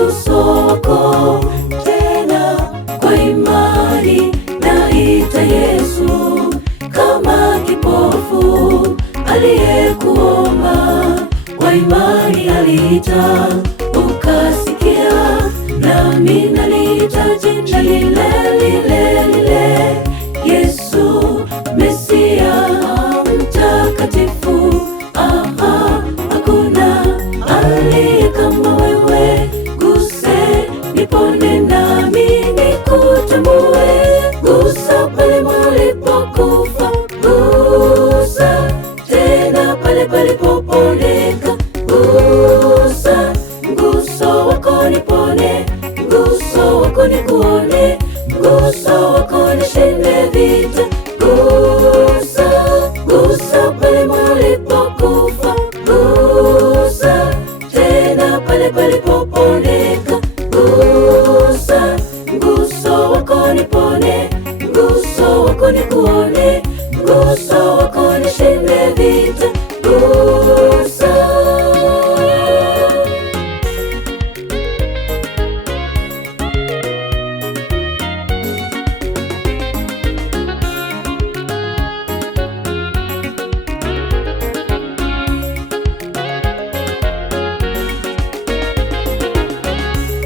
mguso wako. Tena kwa imani naita Yesu, kama kipofu aliyekuomba. Kwa imani aliita, ukasikia, nami naliita jina lile lile lile, Yesu Mesia mtakatifu. Hakuna aliye kama wewe, guse nipone nami nikutambue. Gusa pale palipokufa, gusa tena pale palipopondeka. Gusa mguso wako nipone, mguso wako nikuone, mguso wako nishinde vita. Gusa, gusa pale palipokufa, gusa tena pale palipopondeka. Gusa mguso wako nipone, mguso wako nikuone, mguso wako nishinde vita. Gusa.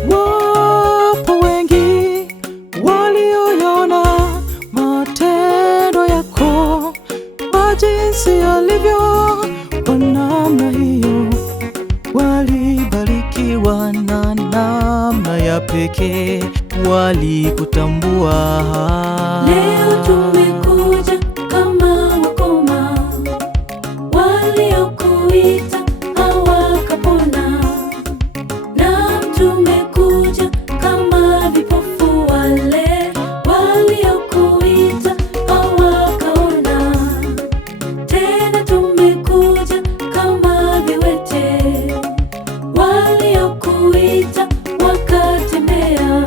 Wapo wengi walioyaona matendo yako kwa jinsi yalivyo. Kwa namna hiyo walibarikiwa na namna ya pekee, walikutambua. Leo tumekuja kama wakoma, waliokuita hawakapona. Na tumekuja kama vipofu, wale waliokuita hawakaona. Tena tumekuja kama viwete, waliokuita wakatembea.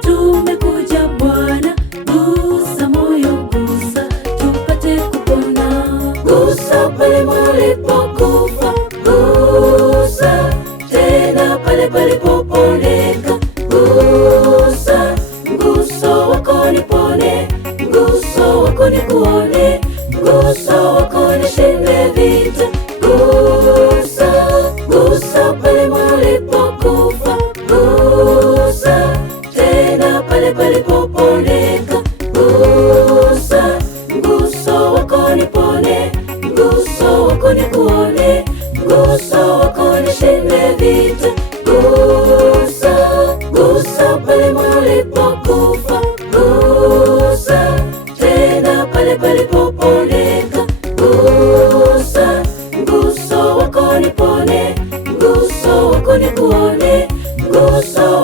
Tumekuja Bwana, gusa moyo, gusa tupate kupona. Gusa pale palipokufa, gusa tena pale palipopondeka. Gusa mguso wako nipone, mguso wako nikuone, mguso wako nishinde vita. Gusa, gusa pale palipokufa, gusa tena pale palipopondeka. Gusa mguso wako nipone, mguso wako nikuone, mguso wako nishinde vita. Gusa, gusa pale palipokufa, gusa tena pale palipopondeka. Gusa mguso wako nipone, mguso wako nikuone, mguso